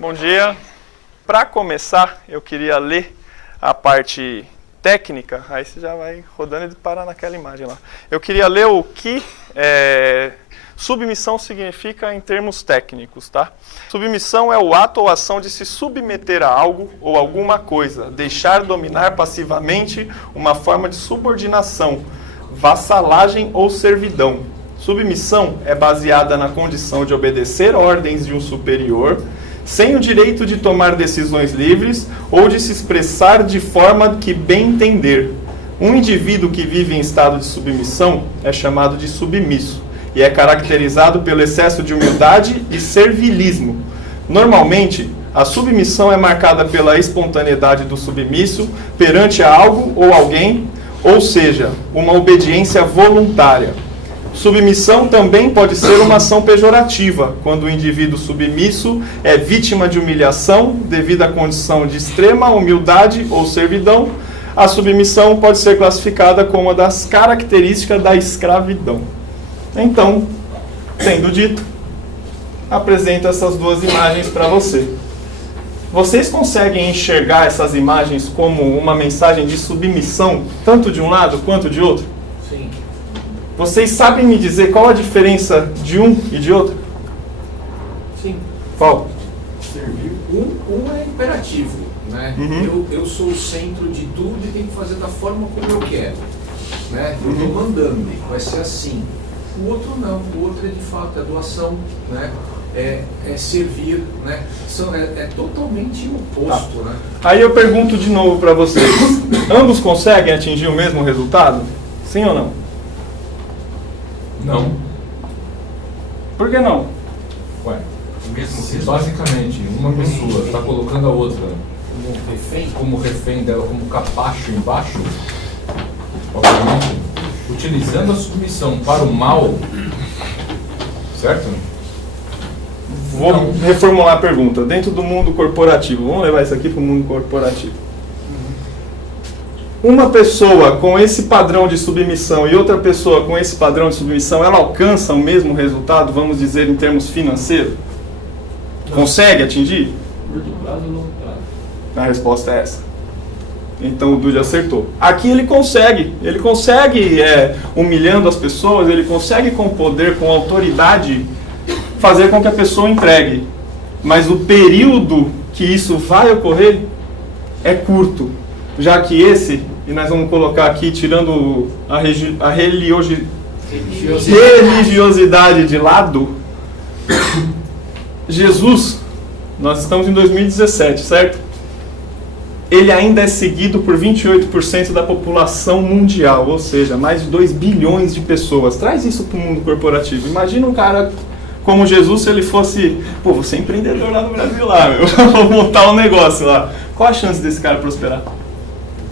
Bom dia. Para começar, eu queria ler a parte técnica, aí você já vai rodando e parar naquela imagem lá. Eu queria ler o que submissão significa em termos técnicos, tá? Submissão é o ato ou ação de se submeter a algo ou alguma coisa, deixar dominar passivamente uma forma de subordinação, vassalagem ou servidão. Submissão é baseada na condição de obedecer ordens de um superior, sem o direito de tomar decisões livres ou de se expressar de forma que bem entender. Um indivíduo que vive em estado de submissão é chamado de submisso e é caracterizado pelo excesso de humildade e servilismo. Normalmente, a submissão é marcada pela espontaneidade do submisso perante a algo ou alguém, ou seja, uma obediência voluntária. Submissão também pode ser uma ação pejorativa, quando o indivíduo submisso é vítima de humilhação devido à condição de extrema humildade ou servidão. A submissão pode ser classificada como uma das características da escravidão. Então, tendo dito, apresento essas duas imagens para você. Vocês conseguem enxergar essas imagens como uma mensagem de submissão, tanto de um lado quanto de outro? Sim. Vocês sabem me dizer qual a diferença de um e de outro? Sim. Qual? Servir. Um é imperativo, né? Uhum. Eu sou o centro de tudo e tenho que fazer da forma como eu quero, né? Eu estou mandando, vai ser assim. O outro não, o outro é de fato a doação, né? É servir, né? É totalmente oposto, né? Aí eu pergunto de novo para vocês: ambos conseguem atingir o mesmo resultado? Sim ou não? Não. Por que não? Ué, se basicamente uma pessoa está colocando a outra como refém dela, como capacho embaixo, obviamente, utilizando a submissão para o mal, certo? Vou reformular a pergunta. Dentro do mundo corporativo, vamos levar isso aqui para o mundo corporativo. Uma pessoa com esse padrão de submissão e outra pessoa com esse padrão de submissão, ela alcança o mesmo resultado, vamos dizer, em termos financeiros? Consegue atingir? Curto prazo ou longo prazo? A resposta é essa. Então o Dude acertou. Aqui ele consegue humilhando as pessoas, ele consegue com poder, com autoridade, fazer com que a pessoa entregue. Mas o período que isso vai ocorrer é curto. Já que esse, e nós vamos colocar aqui, tirando a religiosidade de lado, Jesus, nós estamos em 2017, certo? Ele ainda é seguido por 28% da população mundial, ou seja, mais de 2 bilhões de pessoas. Traz isso para o mundo corporativo. Imagina um cara como Jesus, se ele fosse, você é empreendedor lá no Brasil, lá, eu vou montar um negócio lá. Qual a chance desse cara prosperar?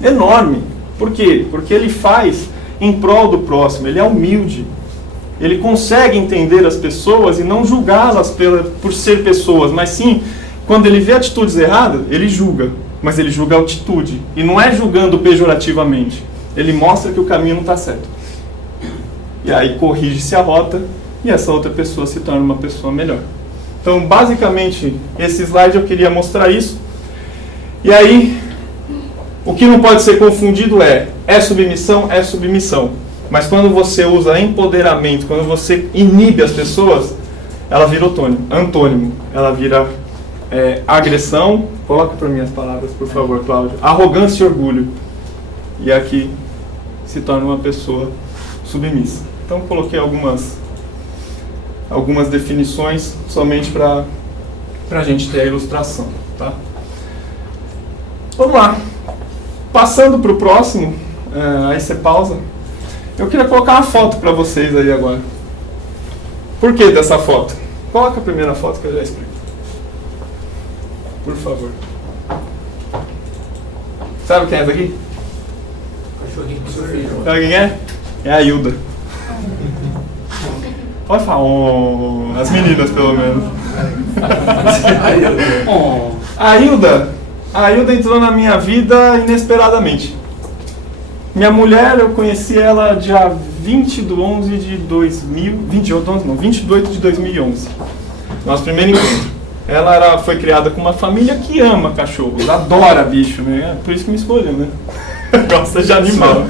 Enorme. Por quê? Porque ele faz em prol do próximo, ele é humilde. Ele consegue entender as pessoas e não julgá-las por ser pessoas, mas sim, quando ele vê atitudes erradas, ele julga. Mas ele julga a atitude. E não é julgando pejorativamente. Ele mostra que o caminho não está certo. E aí corrige-se a rota e essa outra pessoa se torna uma pessoa melhor. Então, basicamente, esse slide eu queria mostrar isso. E aí, o que não pode ser confundido é submissão, é submissão. Mas quando você usa empoderamento, quando você inibe as pessoas, ela vira antônimo. Ela vira agressão. Coloca para mim as palavras, por favor, Cláudio. Arrogância e orgulho. E aqui se torna uma pessoa submissa. Então, coloquei algumas definições somente para a gente ter a ilustração. Tá? Vamos lá. Passando para o próximo, aí você pausa. Eu queria colocar uma foto para vocês aí agora. Por que dessa foto? Coloca a primeira foto que eu já explico. Por favor. Sabe quem é essa aqui? Cachorrinho do seu filho. Sabe quem é? É a Hilda. Pode falar, as meninas pelo menos. A Hilda entrou na minha vida inesperadamente. Minha mulher, eu conheci ela dia 22 de 2011. Nosso primeiro encontro. Foi criada com uma família que ama cachorros, adora bicho, né? Por isso que me escolheu, né? Gosta de animal.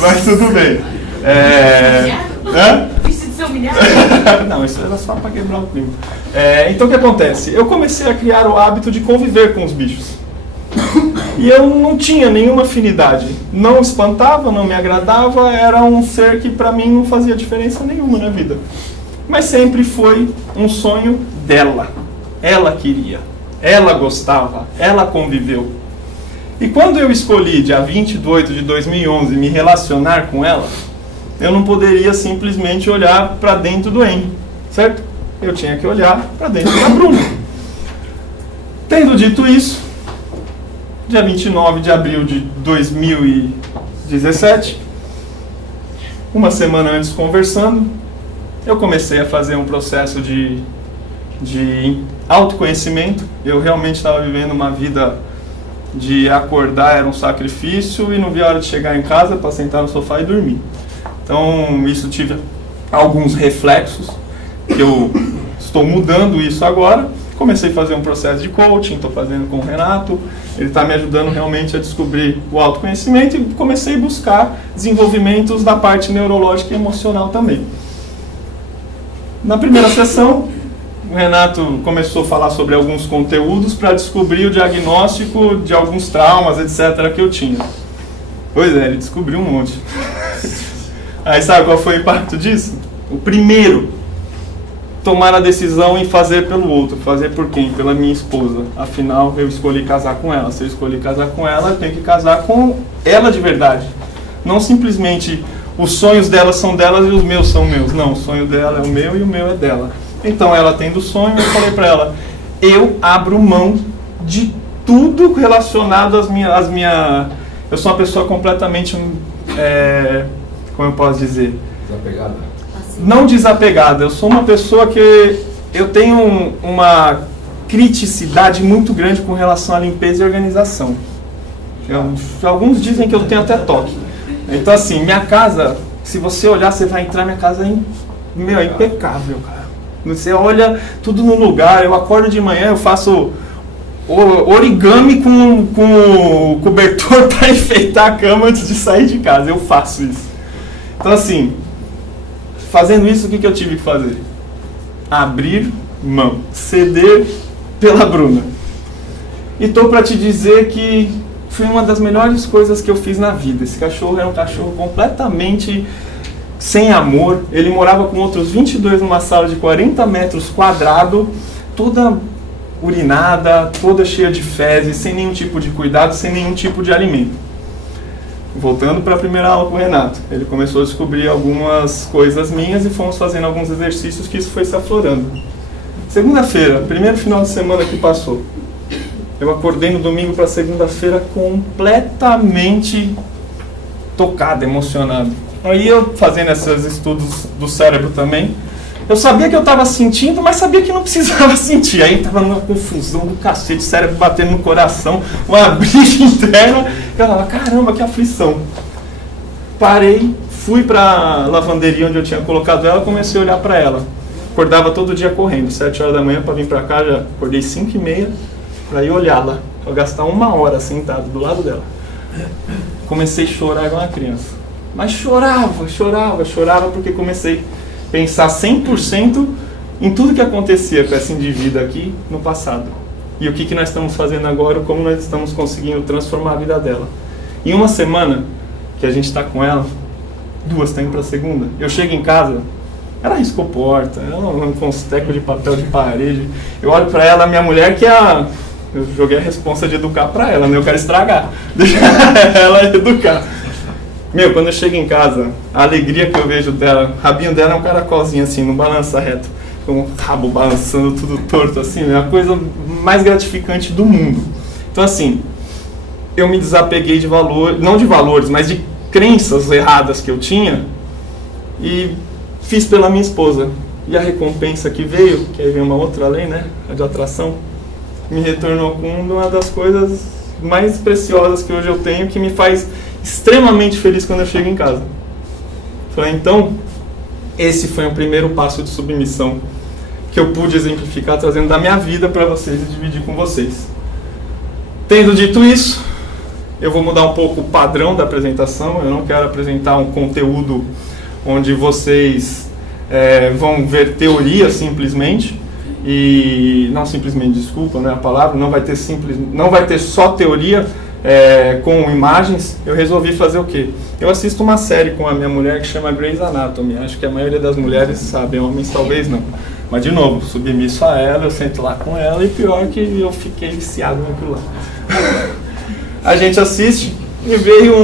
Mas tudo bem. Hã? Precisa ser humilhado? Não, isso era só para quebrar o clima. Então o que acontece? Eu comecei a criar o hábito de conviver com os bichos. E eu não tinha nenhuma afinidade. Não espantava, não me agradava, era um ser que para mim não fazia diferença nenhuma na vida. Mas sempre foi um sonho dela. Ela queria, ela gostava, ela conviveu. E quando eu escolhi, dia 20 de 8 de 2011, me relacionar com ela, eu não poderia simplesmente olhar para dentro do Henry, certo? Eu tinha que olhar para dentro da Bruna. Tendo dito isso, dia 29 de abril de 2017, uma semana antes conversando, eu comecei a fazer um processo de autoconhecimento. Eu realmente estava vivendo uma vida de acordar, era um sacrifício, e não via a hora de chegar em casa para sentar no sofá e dormir. Então, isso tive alguns reflexos, que eu estou mudando isso agora. Comecei a fazer um processo de coaching, estou fazendo com o Renato, ele está me ajudando realmente a descobrir o autoconhecimento, e comecei a buscar desenvolvimentos da parte neurológica e emocional também. Na primeira sessão, o Renato começou a falar sobre alguns conteúdos para descobrir o diagnóstico de alguns traumas, etc., que eu tinha. Pois é, ele descobriu um monte. Aí sabe qual foi o impacto disso? O primeiro, tomar a decisão em fazer pelo outro. Fazer por quem? Pela minha esposa. Afinal, eu escolhi casar com ela. Se eu escolhi casar com ela, eu tenho que casar com ela de verdade. Não simplesmente os sonhos dela são delas e os meus são meus. Não, o sonho dela é o meu e o meu é dela. Então, ela tendo o sonho, eu falei pra ela, eu abro mão de tudo relacionado às minhas... Eu sou uma pessoa completamente... como eu posso dizer? Desapegada? Não desapegada. Eu sou uma pessoa que... Eu tenho uma criticidade muito grande com relação à limpeza e organização. Alguns dizem que eu tenho até toque. Então, assim, minha casa, se você olhar, você vai entrar, minha casa é impecável, cara. Você olha tudo no lugar. Eu acordo de manhã, eu faço origami com o cobertor para enfeitar a cama antes de sair de casa. Eu faço isso. Então, assim, fazendo isso, o que eu tive que fazer? Abrir mão, ceder pela Bruna. E estou para te dizer que foi uma das melhores coisas que eu fiz na vida. Esse cachorro era um cachorro completamente sem amor. Ele morava com outros 22 numa sala de 40 metros quadrados, toda urinada, toda cheia de fezes, sem nenhum tipo de cuidado, sem nenhum tipo de alimento. Voltando para a primeira aula com o Renato, ele começou a descobrir algumas coisas minhas e fomos fazendo alguns exercícios que isso foi se aflorando. Segunda-feira, primeiro final de semana que passou, eu acordei no domingo para segunda-feira completamente tocado, emocionado. Aí eu, fazendo esses estudos do cérebro também, eu sabia que eu estava sentindo, mas sabia que não precisava sentir. Aí estava numa confusão do cacete, cérebro batendo no coração, uma briga interna. Eu falava, caramba, que aflição. Parei, fui para a lavanderia onde eu tinha colocado ela, comecei a olhar para ela. Acordava todo dia correndo, 7 horas da manhã para vir para cá, já acordei 5h30 para ir olhá-la, para gastar 1 hora sentado do lado dela. Comecei a chorar igual uma criança. Mas chorava porque comecei a pensar 100% em tudo que acontecia com essa indivídua aqui no passado. E o que nós estamos fazendo agora, como nós estamos conseguindo transformar a vida dela. Em uma semana que a gente está com ela, 2 estão indo para a segunda, eu chego em casa, ela riscou porta, ela com uns tecos de papel de parede. Eu olho para ela, minha mulher, que é a... Eu joguei a responsa de educar para ela, né? Eu quero estragar. Deixa ela educar. Meu, quando eu chego em casa, a alegria que eu vejo dela, o rabinho dela é um caracolzinho assim, não balança reto, com o rabo balançando tudo torto assim, é a coisa mais gratificante do mundo. Então assim, eu me desapeguei de valores, não de valores, mas de crenças erradas que eu tinha e fiz pela minha esposa. E a recompensa que veio, que aí vem uma outra lei, né, a de atração, me retornou com uma das coisas mais preciosas que hoje eu tenho, que me faz extremamente feliz quando eu chego em casa. Falei, então, esse foi o primeiro passo de submissão. que eu pude exemplificar trazendo da minha vida para vocês e dividir com vocês. Tendo dito isso, eu vou mudar um pouco o padrão da apresentação. Eu não quero apresentar um conteúdo onde vocês vão ver teoria simplesmente, e não simplesmente, desculpa, não é a palavra, não vai ter só teoria com imagens. Eu resolvi fazer o quê? Eu assisto uma série com a minha mulher que chama Grey's Anatomy. Acho que a maioria das mulheres sabe, homens talvez não. Mas de novo, submisso a ela, eu sento lá com ela, e pior que eu fiquei viciado naquilo lá. A gente assiste e veio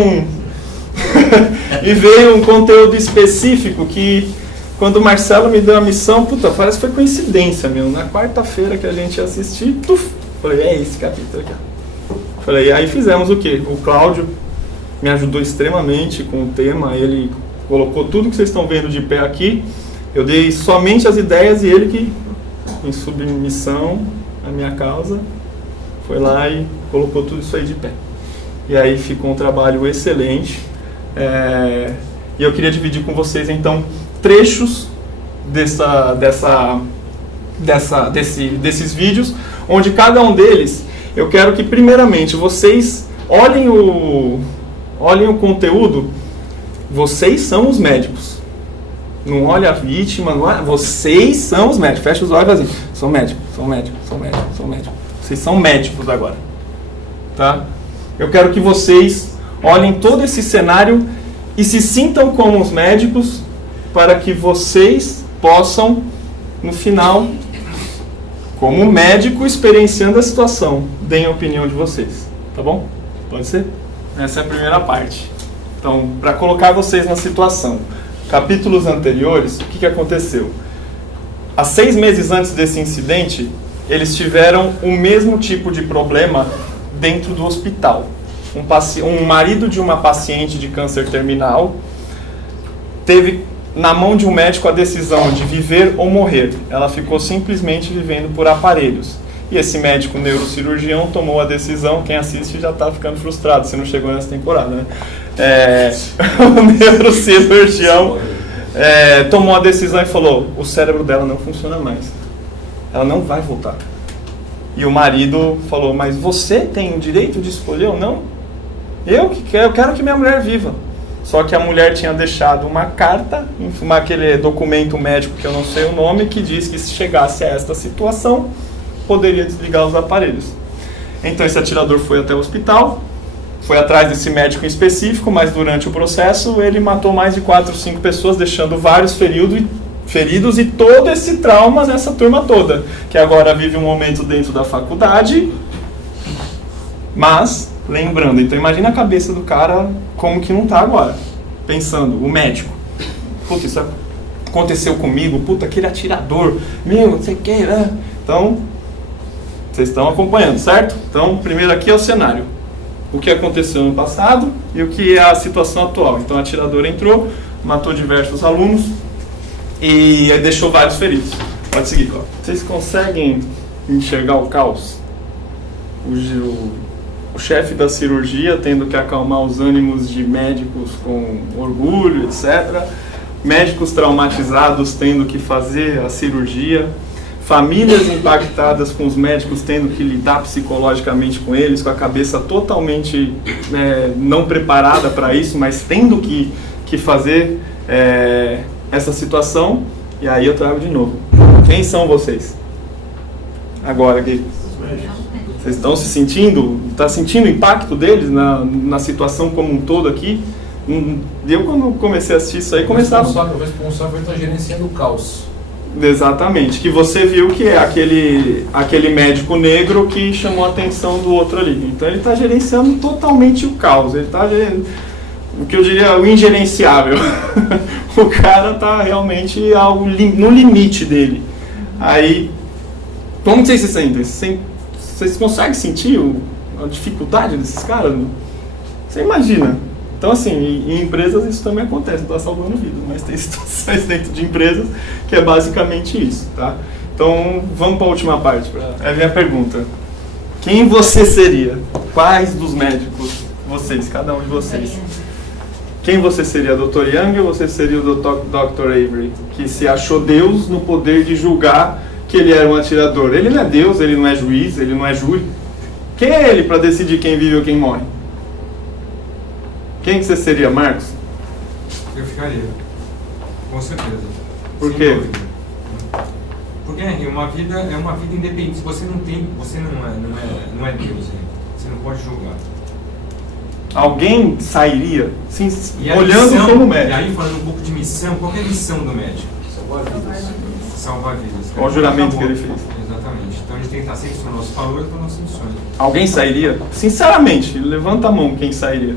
um conteúdo específico que, quando o Marcelo me deu a missão, puta, parece que foi coincidência, meu. Na quarta-feira que a gente assistiu, falei, é esse capítulo aqui. Falei, aí fizemos o quê? O Cláudio me ajudou extremamente com o tema, ele colocou tudo que vocês estão vendo de pé aqui. Eu dei somente as ideias e ele que, em submissão à minha causa, foi lá e colocou tudo isso aí de pé. E aí ficou um trabalho excelente. E eu queria dividir com vocês, então, trechos desses vídeos, onde cada um deles, eu quero que, primeiramente, vocês olhem o conteúdo. Vocês são os médicos. Não olha a vítima, vocês são os médicos. Fecha os olhos assim. Sou médico, sou médico, sou médico, sou médico. Vocês são médicos agora. Tá? Eu quero que vocês olhem todo esse cenário e se sintam como os médicos, para que vocês possam, no final, como médico experienciando a situação, deem a opinião de vocês. Tá bom? Pode ser? Essa é a primeira parte. Então, para colocar vocês na situação. Capítulos anteriores, o que aconteceu? Há 6 meses antes desse incidente, eles tiveram o mesmo tipo de problema dentro do hospital. Um marido de uma paciente de câncer terminal teve na mão de um médico a decisão de viver ou morrer. Ela ficou simplesmente vivendo por aparelhos. E esse médico neurocirurgião tomou a decisão, quem assiste já está ficando frustrado, se não chegou nessa temporada, né? O neurocirurgião tomou a decisão e falou, o cérebro dela não funciona mais. Ela não vai voltar. E o marido falou, mas você tem o direito de escolher ou não? Eu quero que minha mulher viva. Só que a mulher tinha deixado uma carta, aquele documento médico que eu não sei o nome, que diz que se chegasse a esta situação, poderia desligar os aparelhos. Então esse atirador foi até o hospital, foi atrás desse médico em específico, mas durante o processo ele matou mais de 4 ou 5 pessoas, deixando vários feridos e todo esse trauma nessa turma toda, que agora vive um momento dentro da faculdade, mas lembrando, então imagina a cabeça do cara como que não tá agora, pensando, o médico, puta, isso aconteceu comigo, puta, aquele atirador, meu, não sei o que, né? Então, vocês estão acompanhando, certo? Então, primeiro aqui é o cenário, o que aconteceu no passado e o que é a situação atual. Então, o atirador entrou, matou diversos alunos e deixou vários feridos. Pode seguir, Cláudio. Vocês conseguem enxergar o caos? O chefe da cirurgia tendo que acalmar os ânimos de médicos com orgulho, etc. Médicos traumatizados tendo que fazer a cirurgia. Famílias impactadas com os médicos tendo que lidar psicologicamente com eles, com a cabeça totalmente não preparada para isso, mas tendo que fazer essa situação. E aí eu trago de novo. Quem são vocês? Agora aqui. Vocês estão se sentindo? Está sentindo o impacto deles na situação como um todo aqui? Eu, quando comecei a assistir isso aí, começava... O responsável está gerenciando o caos. Exatamente, que você viu que é aquele médico negro que chamou a atenção do outro ali. Então ele está gerenciando totalmente o caos, ele está o que eu diria o ingerenciável. O cara está realmente no limite dele. Aí, como vocês se sentem? Vocês conseguem sentir a dificuldade desses caras? Você imagina. Então, assim, em empresas isso também acontece, não está salvando vidas, mas tem situações dentro de empresas que é basicamente isso, tá? Então, vamos para a última parte. É a minha pergunta. Quem você seria? Quais dos médicos? Vocês, cada um de vocês. Quem você seria? Dr. Young ou você seria o Dr. Avery? Que se achou Deus no poder de julgar que ele era um atirador? Ele não é Deus, ele não é juiz, ele não é júri. Quem é ele para decidir quem vive ou quem morre? Quem que você seria, Marcos? Eu ficaria. Com certeza. Por Sem quê? dúvida. Porque, Henrique, uma vida é uma vida independente. Você não é Deus, Henrique. Você não pode julgar. Alguém sairia, sim, E a olhando missão, como E médico. aí, falando um pouco de missão, qual que é a missão do médico? Salvar vidas. Qual o juramento Acabou. que ele fez? Exatamente. Então a gente tem que estar sempre com os nossos valores para nossas missões. Alguém sairia? Sinceramente, levanta a mão quem sairia.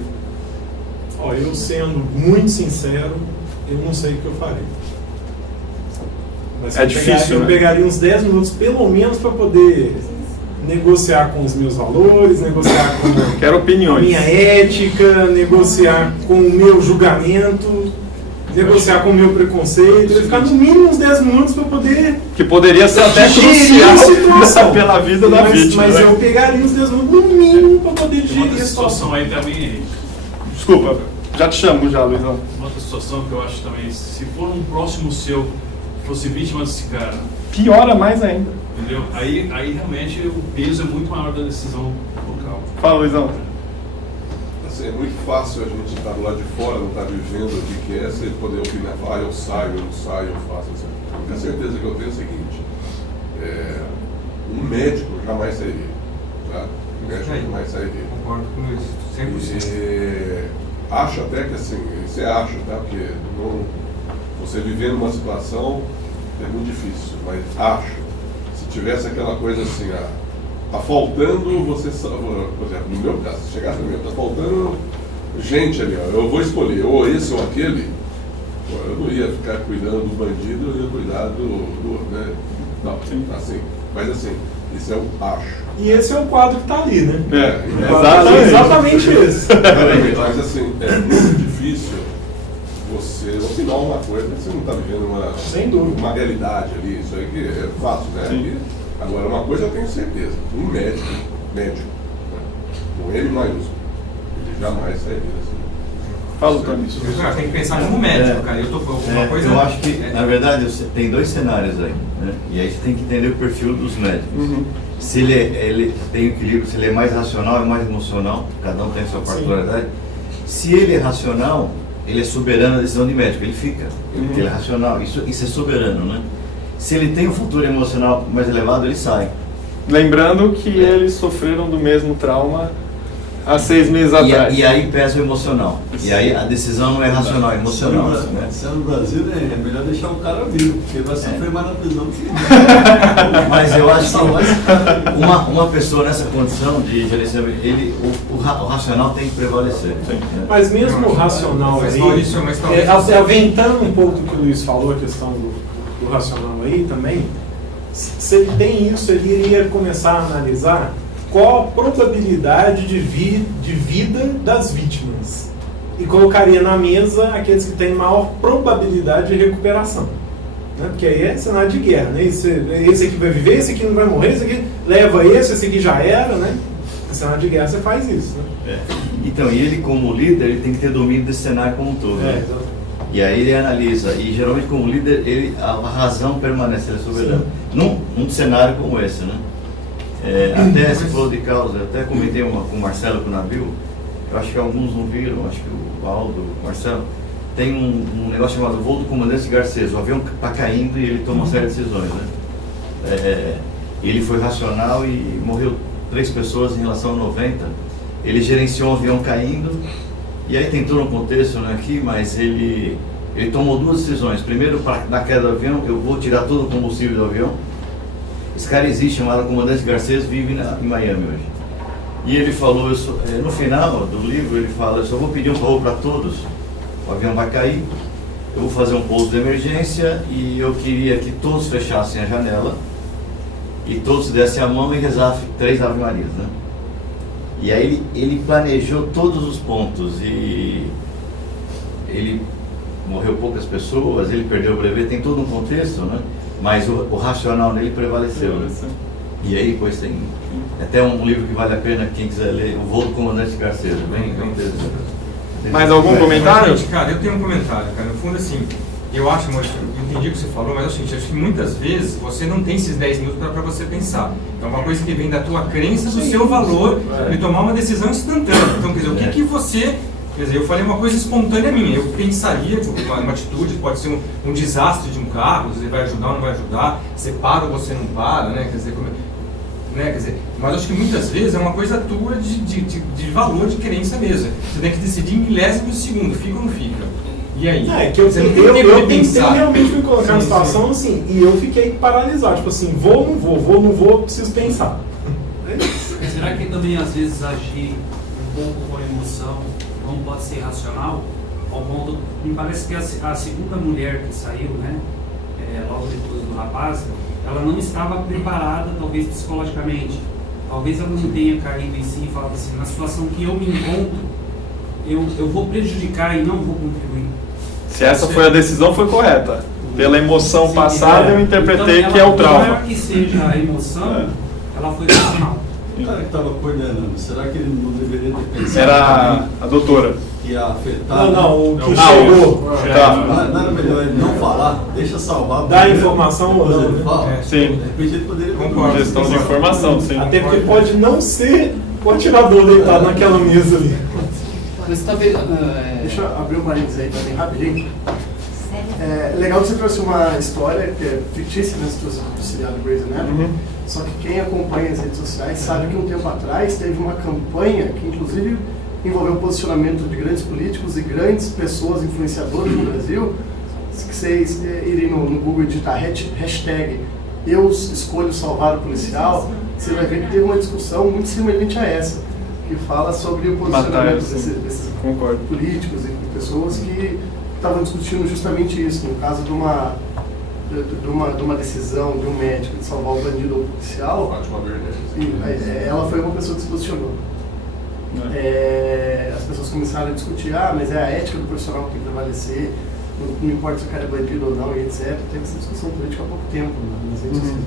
Ó, eu sendo muito sincero, eu não sei o que eu faria. Mas É eu difícil, eu né? pegaria uns 10 minutos pelo menos para poder negociar com os meus valores, negociar com Quero a opiniões. minha ética, negociar com o meu julgamento, negociar com o meu preconceito. Eu ia ficar no mínimo uns 10 minutos para poder Que poderia ser até digerir a crucial situação. pela vida da vítima. Mas né? eu pegaria uns 10 minutos no mínimo para poder Tem digerir outra a situação. situação aí também, Henrique. Desculpa, já te chamo já, Luizão. Uma outra situação que eu acho também, se for um próximo seu que fosse vítima desse cara, Piora mais ainda. entendeu? Aí realmente o peso é muito maior da decisão local. Fala, Luizão. Assim, é muito fácil a gente estar do lado de fora, não estar vivendo o que é, você poder opinar, falar, eu saio, eu não saio, eu faço. Assim. A certeza que eu tenho é o seguinte, um médico jamais sairia. Tá? Um médico jamais sairia. Concordo com isso, 100%. E acho até que assim, você acha, tá? Porque você viver numa situação é muito difícil, mas acho. Se tivesse aquela coisa assim, tá faltando você, por exemplo, no meu caso, se chegasse no meu, tá faltando gente ali, ó, eu vou escolher ou esse ou aquele, pô, eu não ia ficar cuidando do bandido, eu ia cuidar do né? Não, assim, mas assim, isso é o acho. E esse é o quadro que está ali, né? É, O quadro tá exatamente. exatamente esse. Mas assim, é muito difícil você opinar uma coisa que você não está vivendo Sem dúvida. uma realidade ali, isso aí que é fácil, né? Sim. Agora, uma coisa eu tenho certeza, um médico, né? Com M maiúsculo, ele jamais sairia assim. Fala, Tony. Cara, tem que pensar como médico, cara. Eu tô falando uma coisa. Eu acho que, na verdade, tem dois cenários aí, né? E aí você tem que entender o perfil dos médicos. Uhum. Se ele tem equilíbrio, se ele é mais racional e mais emocional, cada um tem a sua particularidade. Se ele é racional, ele é soberano na decisão de médico, ele fica. Ele é racional, isso é soberano, né? Se ele tem um fator emocional mais elevado, ele sai. Lembrando que eles sofreram do mesmo trauma há 6 meses atrás. E aí pesa o emocional. E aí a decisão não é racional, é emocional. Né? Se é no Brasil, é melhor deixar o cara vivo, porque vai sofrer mais na prisão que Mas eu acho que uma pessoa nessa condição de gerenciamento, o racional tem que prevalecer. Né? Mas mesmo o racional Mas, aí, Maurício, mas talvez- aventando um pouco do que o Luiz falou, a questão do racional aí também, se ele tem isso, ele iria começar a analisar qual a probabilidade de vida das vítimas. E colocaria na mesa aqueles que têm maior probabilidade de recuperação. Né? Porque aí é cenário de guerra, né? Esse aqui vai viver, esse aqui não vai morrer, esse aqui leva esse aqui já era, né? Em cenário de guerra você faz isso, né? Então, e ele como líder, ele tem que ter domínio desse cenário como um todo. Né? Exatamente. E aí ele analisa, e geralmente como líder, a razão permanece, ele é soberano. Num cenário como esse, né? Até se falou de causa, eu até comentei com o Marcelo, com o Nabil, eu acho que alguns não viram, acho que o Aldo, o Marcelo, tem um negócio chamado voo do comandante Garcês, o avião está caindo e ele toma uma série de decisões, né? Ele foi racional e morreu 3 pessoas em relação a 90, ele gerenciou um avião caindo, e aí tem todo um contexto, né, aqui, mas ele tomou 2 decisões. Primeiro, na queda do avião, eu vou tirar todo o combustível do avião. Esse cara existe, chamado Comandante Garcês, vive em Miami hoje. E ele falou, no final do livro, ele fala, eu só vou pedir um favor para todos, o avião vai cair, eu vou fazer um pouso de emergência e eu queria que todos fechassem a janela e todos dessem a mão e rezassem 3 Ave Marias, né? E aí ele planejou todos os pontos e ele morreu poucas pessoas, ele perdeu o brevet, tem todo um contexto, né? Mas o racional nele prevaleceu. Né? E aí, pois tem até um livro que vale a pena, quem quiser ler, O Voo do Comandante Garcês, bem interessante. Mais algum comentário? Gente, cara, eu tenho um comentário, cara. No fundo, assim, Eu acho, Maurício, eu entendi o que você falou, mas é o seguinte, acho que muitas vezes você não tem esses 10 minutos para você pensar. É uma coisa que vem da tua crença, do seu valor, de tomar uma decisão instantânea. Então, quer dizer, o que você... Quer dizer, eu falei uma coisa espontânea minha, eu pensaria, uma atitude, pode ser um desastre de um carro, você vai ajudar ou não vai ajudar, você para ou você não para, né? Quer dizer, mas acho que muitas vezes é uma coisa tua de valor, de crença mesmo. Você tem que decidir em milésimos de segundo, fica ou não fica. E aí? É que eu tentei realmente me colocar na situação assim, e eu fiquei paralisado, tipo assim, vou ou não vou, preciso pensar. Será que também às vezes agir um pouco com a emoção não pode ser racional? Ao ponto, me parece que a segunda mulher que saiu, né, logo depois do rapaz, ela não estava preparada, talvez psicologicamente. Talvez ela não tenha caído em si e falado assim, na situação que eu me encontro, eu vou prejudicar e não vou contribuir. Se essa foi a decisão, foi correta. Pela emoção passada, eu interpretei então, que é o trauma. Não é que seja a emoção, ela foi racional. O cara que estava coordenando, será que ele não deveria ter pensado? Era a doutora. Que ia afetar? Não, o que chegou. Nada melhor ele não falar, deixa salvar. Dar informação ou não, né? Sim. De repente ele poderia... Gestão de informação, sim. Até porque pode não ser o atirador deitado naquela mesa ali. Mas talvez... Deixa eu abrir um parênteses aí também, rapidinho. É legal que você trouxe uma história que é fictícia, né? Você trouxe do seriado Grey's Anatomy. Só que quem acompanha as redes sociais sabe que um tempo atrás teve uma campanha que inclusive envolveu o posicionamento de grandes políticos e grandes pessoas influenciadoras no Brasil. Se vocês irem no Google e digitar hashtag eu escolho salvar o policial, você vai ver que teve uma discussão muito semelhante a essa, que fala sobre o posicionamento desses políticos e pessoas que estavam discutindo justamente isso, no caso de uma decisão de um médico de salvar o bandido ou o policial. Ela foi uma pessoa que se posicionou. As pessoas começaram a discutir, mas é a ética do profissional que tem que prevalecer, não importa se o cara é bandido ou não, e etc. Teve essa discussão política há pouco tempo nas redes sociais.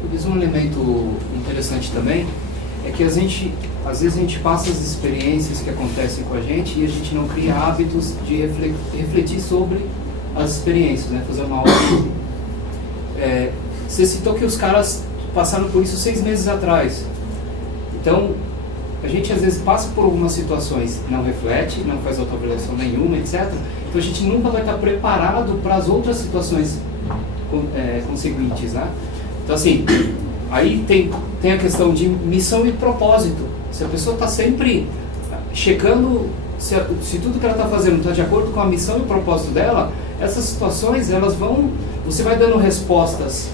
Talvez um elemento interessante também é que às vezes a gente passa as experiências que acontecem com a gente e a gente não cria hábitos de refletir sobre as experiências, né? Fazer uma hora. Você citou que os caras passaram por isso 6 meses atrás. Então, a gente às vezes passa por algumas situações, não reflete, não faz autoavaliação nenhuma, etc. Então a gente nunca vai estar preparado para as outras situações conseguintes, né? Então assim, aí tem a questão de missão e propósito. Se a pessoa está sempre checando se tudo que ela está fazendo está de acordo com a missão e o propósito dela, essas situações, você vai dando respostas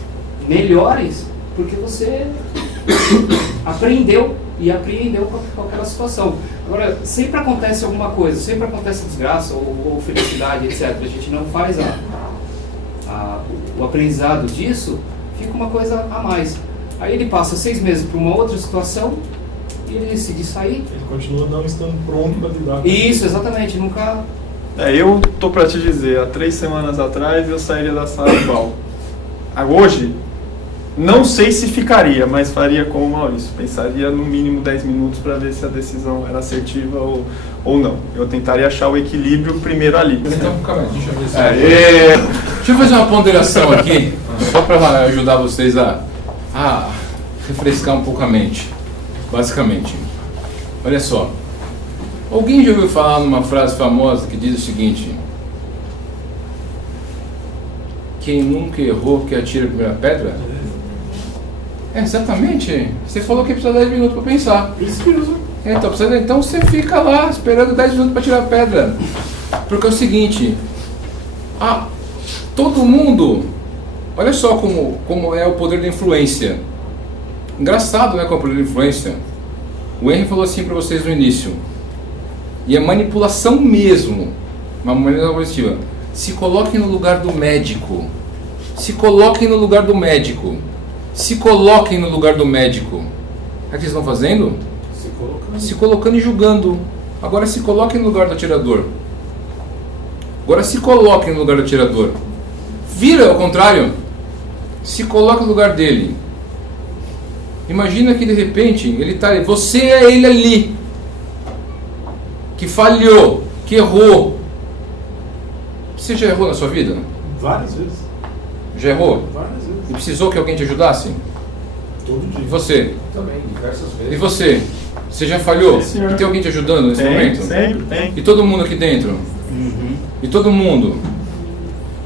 melhores porque você aprendeu com aquela situação. Agora, sempre acontece alguma coisa, sempre acontece desgraça ou felicidade, etc. A gente não faz o aprendizado disso, fica uma coisa a mais. Aí ele passa 6 meses para uma outra situação e ele decide sair. Ele continua não estando pronto para lidar com isso. Exatamente, nunca... Eu tô para te dizer, há 3 semanas atrás eu sairia da sala igual. Hoje, não sei se ficaria, mas faria como o Maurício. Pensaria no mínimo 10 minutos para ver se a decisão era assertiva ou não. Eu tentaria achar o equilíbrio primeiro ali. Então, calma aí, deixa eu ver se... Deixa eu fazer uma ponderação aqui, só para ajudar vocês a refrescar um pouco a mente. Basicamente, olha só. Alguém já ouviu falar numa frase famosa que diz o seguinte: quem nunca errou que atira a primeira pedra? Exatamente. Você falou que precisa de 10 minutos para pensar. Preciso. Então você fica lá esperando 10 minutos para tirar a pedra. Porque é o seguinte, todo mundo, olha só como é o poder da influência. Engraçado, né, com o poder da influência. O Henry falou assim para vocês no início. E é manipulação mesmo. Uma manipulação positiva. Se coloquem no lugar do médico. Se coloquem no lugar do médico. Se coloquem no lugar do médico. O que eles estão fazendo? Se colocando e julgando. Agora se coloquem no lugar do atirador. Agora se coloquem no lugar do atirador. Vira ao contrário. Se coloca no lugar dele. Imagina que de repente você é ele ali, que falhou, que errou. Você já errou na sua vida? Várias vezes. Já errou? Várias vezes. E precisou que alguém te ajudasse? Todo dia. E você? Também, diversas vezes. E você? Você já falhou? Sim, senhor. E tem alguém te ajudando nesse Tem, momento? sempre tem. E todo mundo aqui dentro? E todo mundo?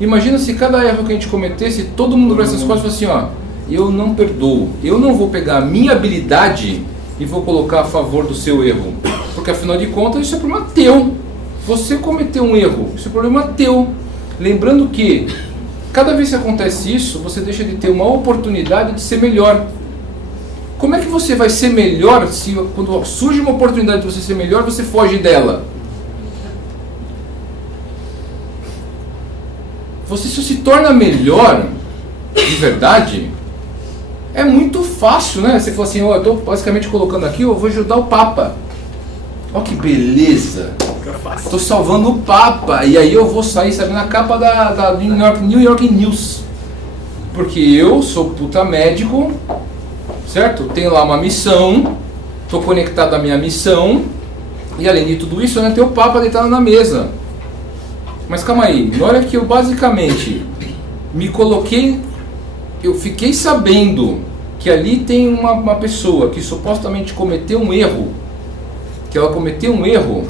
Imagina se cada erro que a gente cometesse, todo mundo para essas costas e falasse assim, ó, eu não perdoo, eu não vou pegar a minha habilidade e vou colocar a favor do seu erro. Porque afinal de contas isso é problema teu. Você cometeu um erro, isso é problema teu. Lembrando que cada vez que acontece isso, você deixa de ter uma oportunidade de ser melhor. Como é que você vai ser melhor se quando surge uma oportunidade de você ser melhor, você foge dela? Você só se torna melhor, de verdade, é muito fácil, né? Você fala assim, ó, eu estou basicamente colocando aqui, eu vou ajudar o Papa. Olha que beleza! Estou salvando o Papa, e aí eu vou sair, sabe, na capa da New York News. Porque eu sou puta médico, certo? Tenho lá uma missão, estou conectado à minha missão, e além de tudo isso, né, tem o Papa deitado na mesa. Mas calma aí, na hora que eu basicamente me coloquei, eu fiquei sabendo que ali tem uma pessoa que supostamente cometeu um erro, que ela cometeu um erro,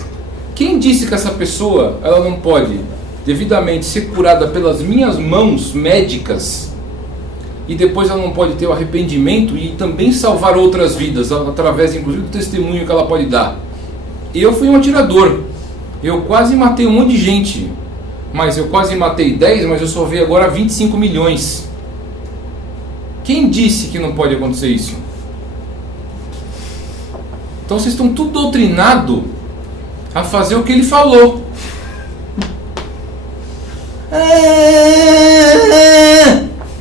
quem disse que essa pessoa ela não pode devidamente ser curada pelas minhas mãos médicas e depois ela não pode ter o arrependimento e também salvar outras vidas através inclusive do testemunho que ela pode dar? Eu fui um atirador, eu quase matei um monte de gente, mas eu quase matei 10, mas eu salvei agora 25 milhões. Quem disse que não pode acontecer isso? Então vocês estão tudo doutrinados a fazer o que ele falou.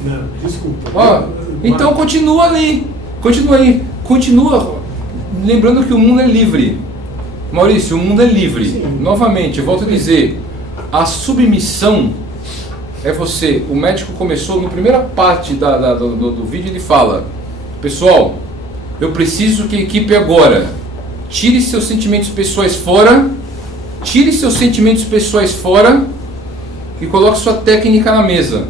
Não, desculpa. Ó, então continua ali. Continua aí. Continua. Lembrando que o mundo é livre. Maurício, o mundo é livre. Sim. Novamente, eu volto a dizer, a submissão é você. O médico começou, na primeira parte do vídeo, ele fala: pessoal, eu preciso que a equipe agora tire seus sentimentos pessoais fora, tire seus sentimentos pessoais fora e coloque sua técnica na mesa.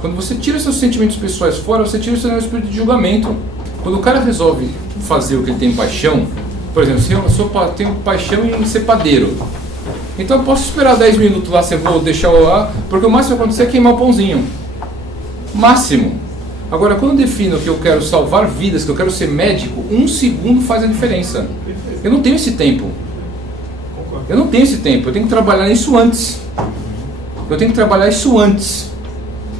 Quando você tira seus sentimentos pessoais fora, você tira o seu espírito de julgamento. Quando o cara resolve fazer o que ele tem paixão, por exemplo, se eu tenho paixão em ser padeiro, então eu posso esperar 10 minutos lá, se eu vou deixar o ar, porque o máximo que acontecer é queimar o pãozinho. Máximo. Agora, quando eu defino que eu quero salvar vidas, que eu quero ser médico, 1 segundo faz a diferença. Eu não tenho esse tempo. Eu não tenho esse tempo. Eu tenho que trabalhar isso antes. Eu tenho que trabalhar isso antes.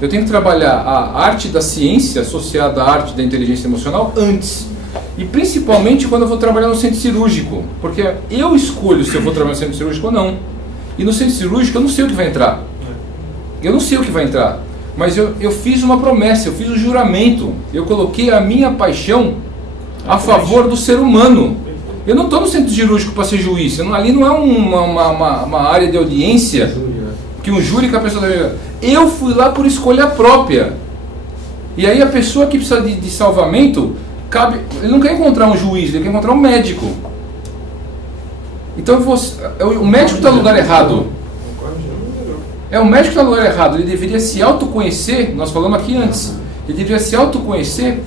Eu tenho que trabalhar a arte da ciência associada à arte da inteligência emocional antes. E principalmente quando eu vou trabalhar no centro cirúrgico. Porque eu escolho se eu vou trabalhar no centro cirúrgico ou não. E no centro cirúrgico eu não sei o que vai entrar. Eu não sei o que vai entrar. Mas eu fiz uma promessa, eu fiz um juramento. Eu coloquei a minha paixão a favor do ser humano. Eu não estou no centro cirúrgico para ser juiz. Ali não é uma área de audiência que um júri que a pessoa deve... Eu fui lá por escolha própria. E aí a pessoa que precisa de salvamento, ele não quer encontrar um juiz, ele quer encontrar um médico. Então o médico está no lugar errado. O médico está no lugar errado. Ele deveria se autoconhecer, nós falamos aqui antes, ele deveria se autoconhecer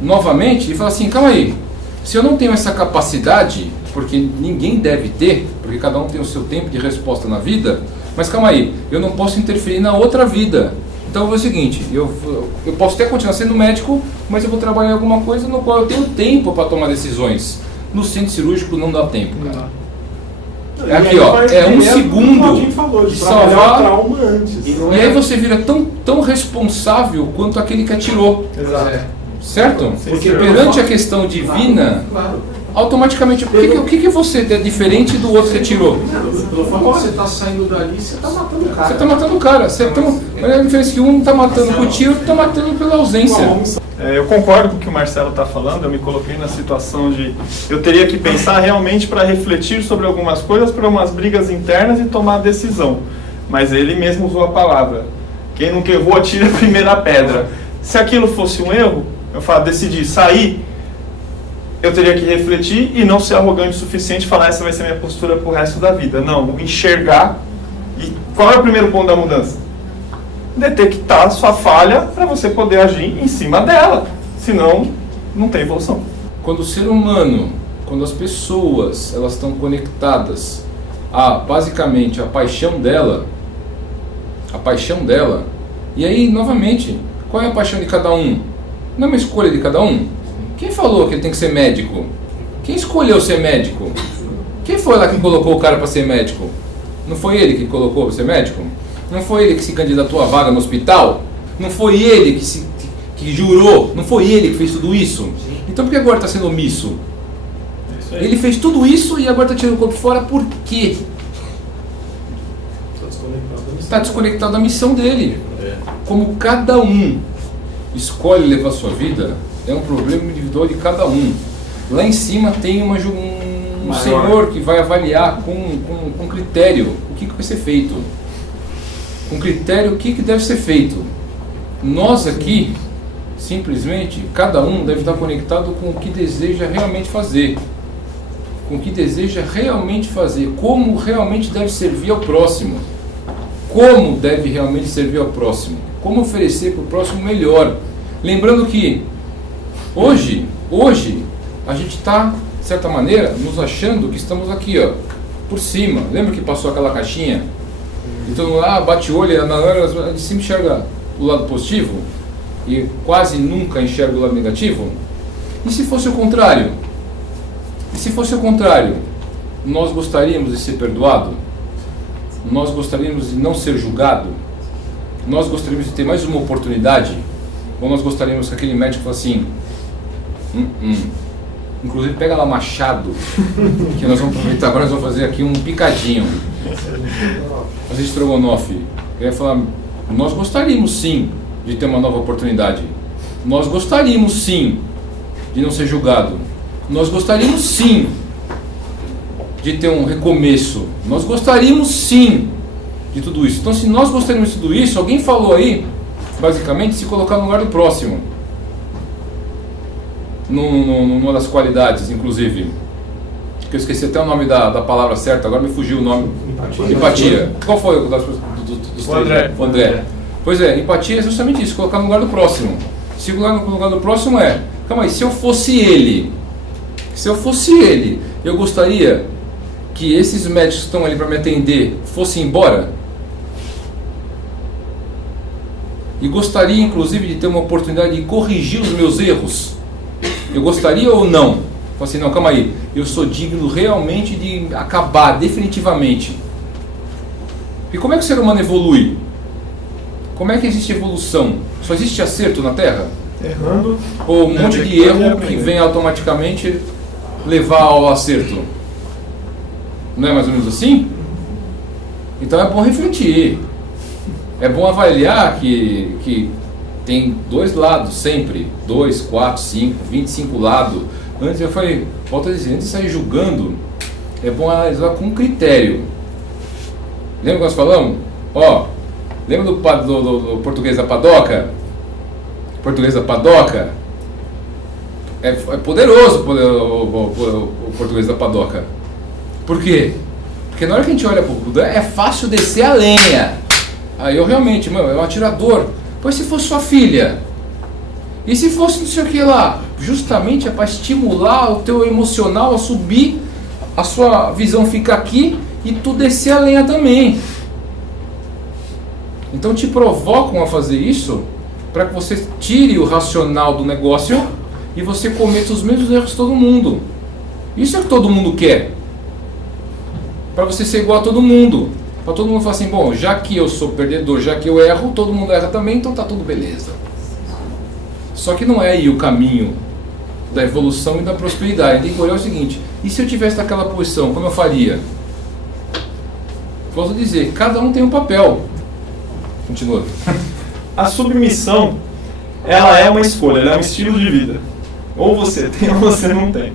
novamente e falar assim, calma aí, se eu não tenho essa capacidade, porque ninguém deve ter, porque cada um tem o seu tempo de resposta na vida, mas calma aí, eu não posso interferir na outra vida. Então é o seguinte, eu posso até continuar sendo médico, mas eu vou trabalhar em alguma coisa no qual eu tenho tempo para tomar decisões. No centro cirúrgico não dá tempo, cara. É aqui, ó, é 1 segundo de salvar trauma antes. E aí você vira tão responsável quanto aquele que atirou. Exato. Certo? Porque perante a questão divina, automaticamente, o que você é diferente do outro que atirou? Quando você está saindo dali, você está matando o cara. Você está matando o cara. Olha a diferença que um está matando com o tiro, outro está matando pela ausência. Eu concordo com o que o Marcelo está falando, eu me coloquei na situação de... Eu teria que pensar realmente para refletir sobre algumas coisas, para umas brigas internas e tomar a decisão. Mas ele mesmo usou a palavra. Quem nunca errou, atira a primeira pedra. Se aquilo fosse um erro, eu decidi sair, eu teria que refletir e não ser arrogante o suficiente e falar essa vai ser minha postura pro resto da vida. Não, enxergar E qual é o primeiro ponto da mudança? Detectar sua falha para você poder agir em cima dela. Senão, não tem evolução. Quando o ser humano, quando as pessoas, elas estão conectadas a, basicamente, a paixão dela, e aí, novamente, qual é a paixão de cada um? Não é uma escolha de cada um? Quem falou que ele tem que ser médico? Quem escolheu ser médico? Quem foi lá que colocou o cara para ser médico? Não foi ele que colocou para ser médico? Não foi ele que se candidatou à vaga no hospital? Não foi ele que jurou? Não foi ele que fez tudo isso? Então por que agora está sendo omisso? Ele fez tudo isso e agora está tirando o corpo fora por quê? Está desconectado da missão dele. Como cada um escolhe levar a sua vida, é um problema individual de cada um. Lá em cima tem um senhor que vai avaliar com critério o que vai ser feito. Com critério o que deve ser feito. Nós aqui, simplesmente, cada um deve estar conectado com o que deseja realmente fazer. Com o que deseja realmente fazer. Como realmente deve servir ao próximo. Como deve realmente servir ao próximo. Como oferecer para o próximo melhor. Lembrando que hoje a gente está, de certa maneira, nos achando que estamos aqui, ó, por cima. Lembra que passou aquela caixinha? Então, bate o olho, a gente sempre enxerga o lado positivo e quase nunca enxerga o lado negativo. E se fosse o contrário? E se fosse o contrário? Nós gostaríamos de ser perdoado? Nós gostaríamos de não ser julgado? Nós gostaríamos de ter mais uma oportunidade? Ou nós gostaríamos que aquele médico falasse assim, inclusive pega lá machado, que nós vamos aproveitar agora, nós vamos fazer aqui um picadinho, fazer estrogonofe. Eu ia falar, nós gostaríamos sim de ter uma nova oportunidade, nós gostaríamos sim de não ser julgado, nós gostaríamos sim de ter um recomeço, nós gostaríamos sim de tudo isso. Então, se nós gostaríamos de tudo isso, alguém falou aí, basicamente, se colocar no lugar do próximo. Numa das qualidades, inclusive, que eu esqueci até o nome da palavra certa, agora me fugiu o nome. Empatia. Qual foi o dos três? O André. Pois é, empatia é justamente isso, colocar no lugar do próximo. Se colocar no lugar do próximo calma aí, se eu fosse ele, eu gostaria que esses médicos que estão ali para me atender fossem embora? E gostaria, inclusive, de ter uma oportunidade de corrigir os meus erros? Eu gostaria ou não? Fala assim, não, calma aí, eu sou digno realmente de acabar definitivamente. E como é que o ser humano evolui? Como é que existe evolução? Só existe acerto na Terra? Errando. Ou um monte de erro que vem automaticamente levar ao acerto? Não é mais ou menos assim? Então é bom refletir. É bom avaliar que tem dois lados sempre, 2, 4, 5, 25 lados. Antes eu falei, volto a dizer, antes de sair julgando, é bom analisar com critério. Lembra que nós falamos? Lembra do português da padoca? Português da padoca? É poderoso o português da padoca. Por quê? Porque na hora que a gente olha para o Buda, é fácil descer a lenha. Aí eu realmente, é um atirador. Pois se fosse sua filha, e se fosse não sei o que lá, justamente é para estimular o teu emocional a subir, a sua visão fica aqui e tu descer a lenha também. Então te provocam a fazer isso para que você tire o racional do negócio e você cometa os mesmos erros de todo mundo. Isso é o que todo mundo quer. Para você ser igual a todo mundo. Para todo mundo falar assim, bom, já que eu sou perdedor, já que eu erro, todo mundo erra também, então tá tudo beleza. Só que não é aí o caminho da evolução e da prosperidade. Tem que olhar o seguinte, e se eu tivesse naquela posição, como eu faria? Posso dizer, cada um tem um papel. Continua. A submissão, ela é uma escolha, ela é um estilo de vida. Ou você tem ou você não tem.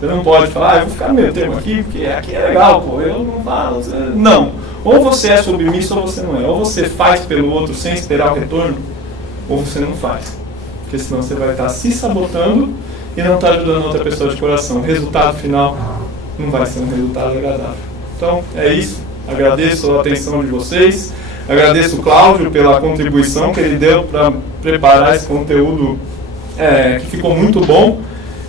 Você não pode falar, eu vou ficar no meu termo aqui, porque aqui é legal, pô, eu não falo. Não. Ou você é submisso ou você não é. Ou você faz pelo outro sem esperar o retorno, ou você não faz. Porque senão você vai estar se sabotando e não estar ajudando outra pessoa de coração. O resultado final não vai ser um resultado agradável. Então, é isso. Agradeço a atenção de vocês. Agradeço o Cláudio pela contribuição que ele deu para preparar esse conteúdo que ficou muito bom.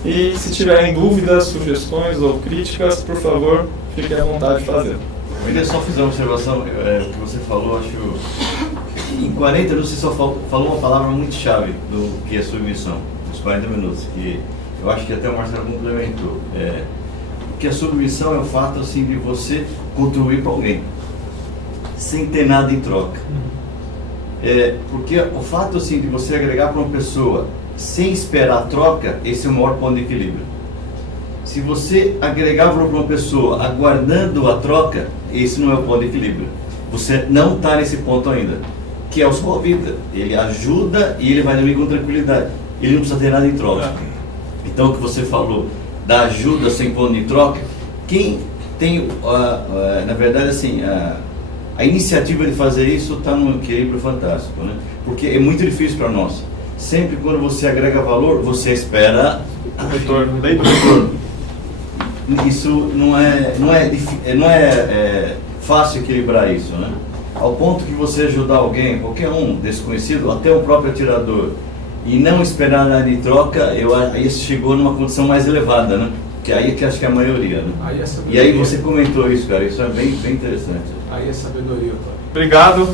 E se tiverem dúvidas, sugestões ou críticas, por favor, fiquem à vontade de fazer. Eu queria só fazer uma observação, o que você falou, acho que em 40 minutos você só falou uma palavra muito chave do que é submissão, nos 40 minutos, que eu acho que até o Marcelo complementou. Que a submissão é o fato assim, de você contribuir para alguém, sem ter nada em troca. Porque o fato assim, de você agregar para uma pessoa sem esperar a troca, esse é o maior ponto de equilíbrio. Se você agregar para uma pessoa aguardando a troca, esse não é o ponto de equilíbrio. Você não está nesse ponto ainda, que é o sua vida. Ele ajuda e ele vai dormir com tranquilidade. Ele não precisa ter nada em troca. Então, o que você falou da ajuda sem ponto de troca, quem tem, na verdade, assim, a iniciativa de fazer isso está num equilíbrio fantástico, né? Porque é muito difícil para nós. Sempre quando você agrega valor, você espera retorno. Isso não é fácil equilibrar isso, né? Ao ponto que você ajudar alguém, qualquer um desconhecido, até o próprio atirador, e não esperar nada em troca, aí chegou numa condição mais elevada, né? Que aí é que acho que é a maioria, né? E aí você comentou isso, cara, isso é bem interessante. Aí é sabedoria, Otávio. Obrigado.